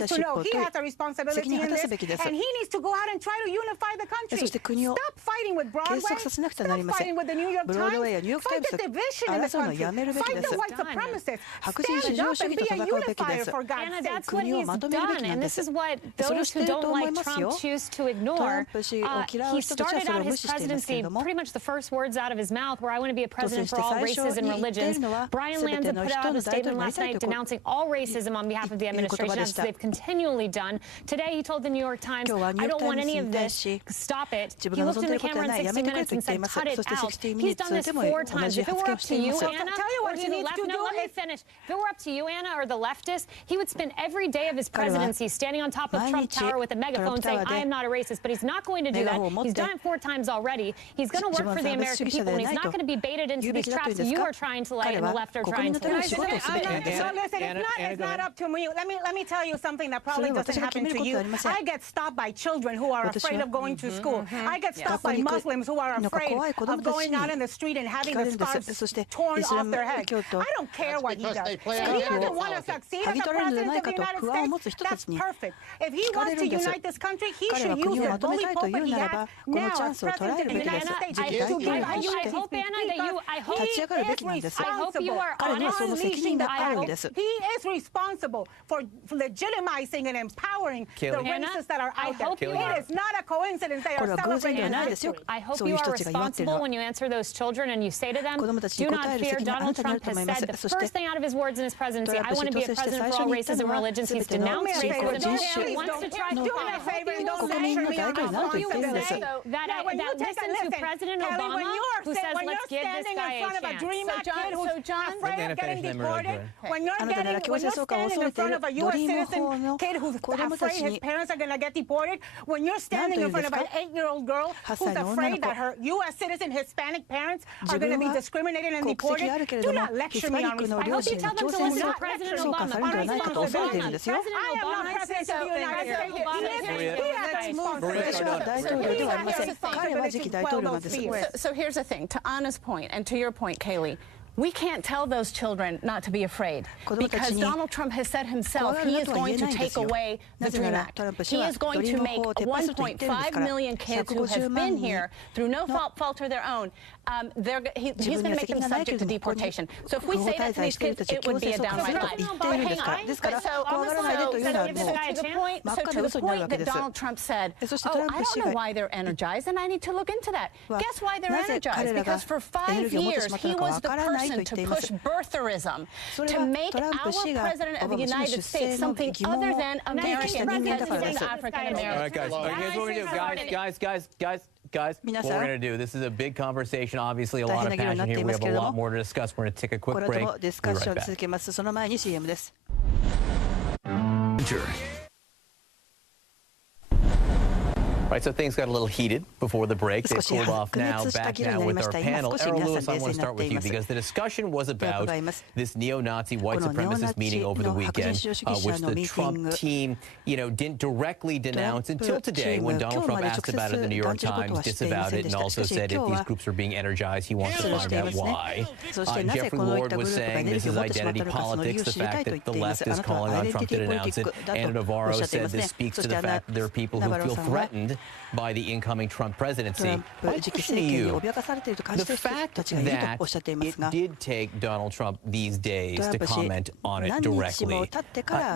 needs to know he has a responsibility in this, and he needs to go out and try to unify the country. Stop fighting with Broadway. Stop fighting with the New York Times. Fight the division in the country. Fight the white supremacists. Stand up and be a unifier, for God's sake. Anna, that's what he's done, and this is what those who don't like Trump choose to ignore. He started out his presidency, pretty much the first words out of his mouth were, I want to be a president for all races and religions. Brian Lanza put out a statement last night denouncing all racism on behalf of the administration, as they've continually done. Today, he told the New York Times, I don't want any of this. Stop it. He looked in the camera in 60 Minutes and said, cut it out. He's done this 4 times. If it were up to you, Anna, or to the left, no, let me finish. If it were up to you, Anna, or the leftists, he would spend every day of his presidency standing on top of Trump Tower with a megaphone saying, I am not a racist. But he's not going to do that. He's done it 4 times already. He's going to work for the American people, and he's not going to be baited into these traps you are trying to lay and the left are trying to lay. So listen, it's not up to me. Let me tell you something that probably doesn't happen to you. I get stopped by children who are afraid of going to school. I get stopped by Muslims who are afraid of going out in the street and having the scarves torn off their head. I don't care what he does. If he doesn't want to succeed as a president of the United States, that's perfect. If he wants to unite this country, he should use the bully pulpit he has now as president of the United States. I hope, Anna, that you, I hope you are honest. He is responsible for legitimizing and empowering the racists that are out there. It is not a coincidence they are celebrating victory. I hope you are responsible when you answer those children and you say to them, do not fear. Donald Trump has said the first thing out of his words in his presidency, I want to be a president for all races and religions. He's denounced racism. He wants to try to do me a favor and don't lecture me on how you say that listen to President Obama, who says let's give this guy a chance. Afraid of getting deported, when you're standing in front of a U.S. citizen kid who's afraid his parents are going to get deported, when you're standing in front of an 8-year-old girl who's afraid that her U.S. citizen Hispanic parents are going to be discriminated and deported, do not lecture me on responsibility. I hope you tell them to listen to President Obama. President Obama. I am not president of the United States. So here's the thing, to Anna's point and to your point, Kaylee, we can't tell those children not to be afraid because Donald Trump has said himself he is going to take away the DREAM Act. He is going to make 1.5 million kids who have been here through no fault of their own, he's going to make them subject to deportation. So if we say that to these kids, it would be a downright lie. But hang on. So to the point that Donald Trump said, oh, I don't know why they're energized, and I need to look into that. Guess why they're energized? Because for 5 years, he was the person to push birtherism, to make our president of the United States something other than American, president African American. All right, guys. Here's what we're going to do. Guys, what we're going to do, this is a big conversation, obviously a lot of passion here. We have a lot more to discuss. We're going to take a quick break. We'll be right back. Right, so things got a little heated before the break. They've cooled off now. Back now with our panel. Errol Louis, I want to start with you because the discussion was about this neo-Nazi white supremacist meeting over the weekend, which the Trump team, didn't directly denounce until today when Donald Trump asked about it. The New York Times disavowed it and also said if these groups are being energized, he wants to find out why. Jeffrey Lord was saying this is identity politics, the fact that the left is calling on Trump to denounce it. Anna Navarro said this speaks to the fact that there are people who feel threatened by the incoming Trump presidency. My question to you, the fact that it did take Donald Trump these days to comment on it directly,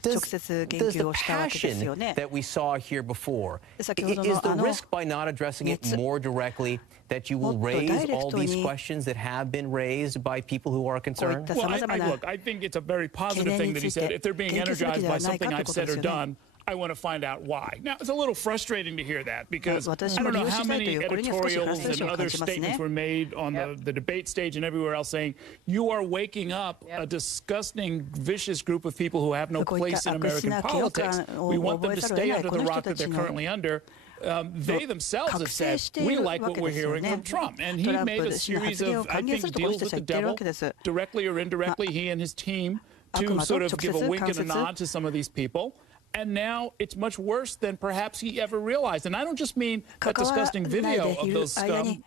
does the passion that we saw here before, is the risk by not addressing it more directly that you will raise all these questions that have been raised by people who are concerned? Well, I think it's a very positive thing that he said. If they're being energized by something I've said or done, I want to find out why. Now, it's a little frustrating to hear that because I don't know how many editorials and other statements were made on the debate stage and everywhere else saying, you are waking up a disgusting, vicious group of people who have no place in American politics. We want them to stay under the rock that they're currently under. They themselves have said, we like what we're hearing from Trump. And he made a series of, I think, deals with the devil, directly or indirectly, he and his team, to sort of give a wink and a nod to some of these people. And now it's much worse than perhaps he ever realized. And I don't just mean that disgusting video of those scum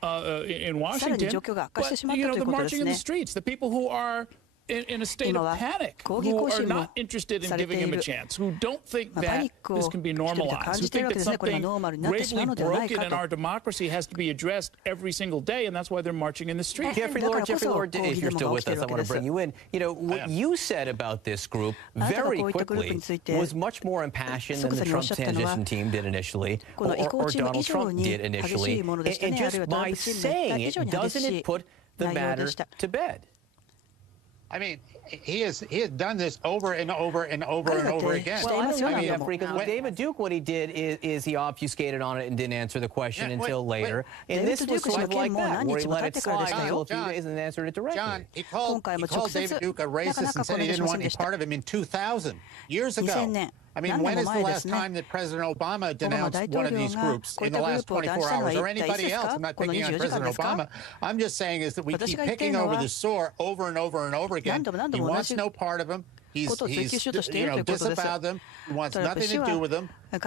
in Washington, but, the marching in the streets, the people who are in a state of panic, who are not interested in giving him a chance, who don't think that this can be normalized, who think that something gravely broken in our democracy has to be addressed every single day, and that's why they're marching in the street. Jeffrey Lord, if you're still with us, I want to bring you in. You know, what you said about this group very quickly was much more impassioned than the Trump transition team did initially, or Donald Trump did initially. And just by saying it, doesn't it put the matter to bed? I mean, he has done this over and over and over and over again. Well, I don't know, Jeffrey, because with David Duke, what he did is he obfuscated on it and didn't answer the question until later. And this was sort of like that, where he let it slide until a few days and then answered it directly. John, he called David Duke a racist and said he didn't want any part of him in 2000, years ago. I mean, when is the last time that President Obama denounced one of these groups in the last 24 hours, or anybody else? I'm not picking on President Obama. I'm just saying is that we keep picking over the sore over and over and over again. He wants no part of them. He's disavowed them. He wants nothing to do with them. They're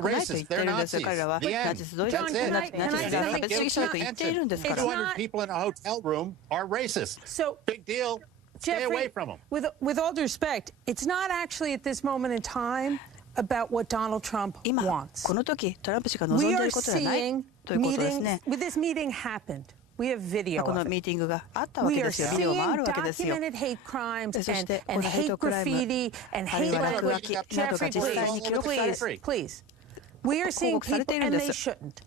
racist. They're Nazis. The end. That's it. 200 people in a hotel room are racist. So big deal. Stay away from them. With all due respect, it's not actually at this moment in time about what Donald Trump wants. We are seeing meetings. With this meeting happened. We have video of it. We are seeing documented hate crimes and hate graffiti and hate language. Jeffrey, please. We are seeing people, and they shouldn't.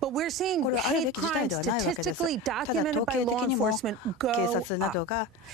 But we're seeing hate crimes statistically documented by law enforcement go up.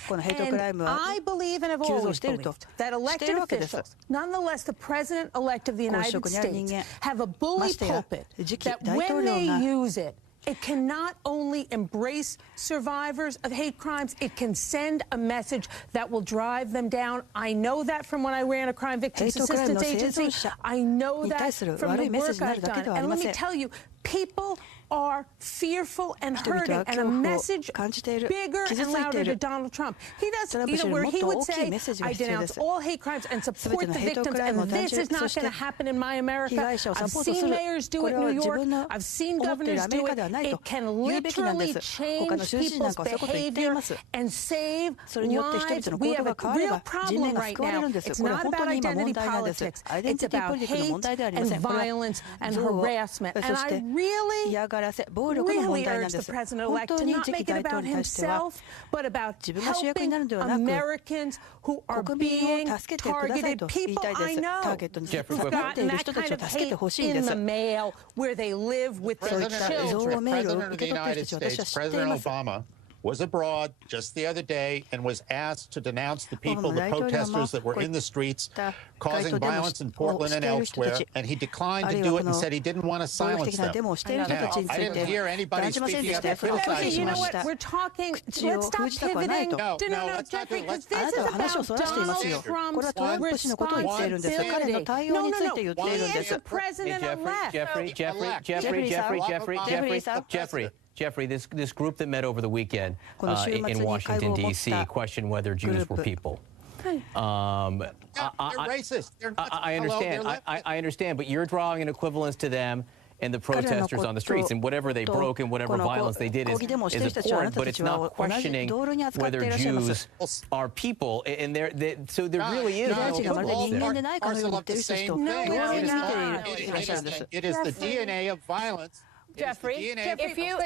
And I believe and have always believed that elected officials, nonetheless the President-elect of the United States, have a bully pulpit that when they use it, it can not only embrace survivors of hate crimes, it can send a message that will drive them down. I know that from when I ran a crime victims assistance agency. I know that from the work I've done. And let me tell you, people are fearful and hurting, and a message bigger and louder to Donald Trump. He does, where he would say, I denounce all hate crimes and support the victims, and this is not going to happen in my America. I've seen mayors do it in New York. I've seen governors do it. It can literally change people's behavior and save lives. We have a real problem right now. It's not about identity politics. It's about hate and violence and harassment. And I really urge the President-elect to not make it about himself, but about helping Americans who are being targeted. People I know who've gotten that kind of hate in the mail where they live with their children. The President of the United States, President Obama, was abroad just the other day and was asked to denounce the people, the protesters that were in the streets causing violence in Portland and elsewhere, and he declined to do it and said he didn't want to silence them. Now, I didn't hear anybody speaking up and criticizing. You know what? We're talking. Let's stop pivoting. No, Jeffrey, because this is about Donald Trump's responsibility. No. He is the president-elect. Jeffrey, this group that met over the weekend in Washington, D.C. questioned whether Jews were people. They're racist. They're nuts. I understand. I understand, but you're drawing an equivalence to them and the protesters on the streets, and whatever they broke and whatever violence they did is abhorrent, but it's not questioning whether Jews are people. And so there really is no equivalence there. It is the DNA of violence. Jeffrey, if you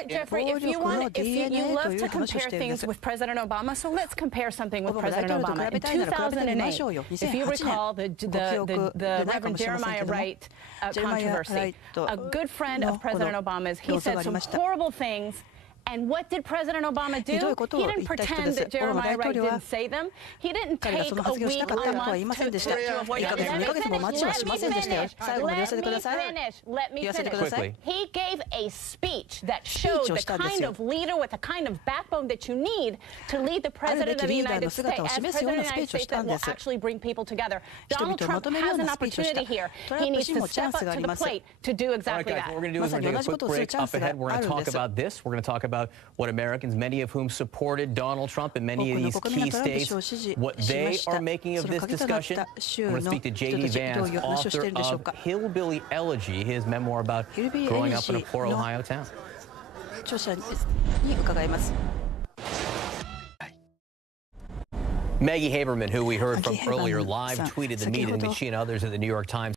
love to compare things with President Obama, so let's compare something with President Obama. In 2008, if you recall the Reverend Jeremiah Wright controversy, a good friend of President Obama's, he said some horrible things. And what did President Obama do? He didn't pretend that Jeremiah Wright didn't say them. He didn't take a week, a month to avoid them. Let me finish. Quickly. He gave a speech that showed the kind of leader with the kind of backbone that you need to lead the President of the United States, as President of the United States, that will actually bring people together. Donald Trump has an opportunity here. He needs to step up to the plate to do exactly that. What we're going to do is we're going to take a quick break. Up ahead, we're going to talk about this. We're going to talk about what Americans, many of whom supported Donald Trump in many of these key states, what they are making of this discussion. We're going to speak to J.D. Vance, author of Hillbilly Elegy, his memoir about growing up in a poor Ohio town. Maggie Haberman, who we heard from earlier, live tweeted the meeting, and she and others at the New York Times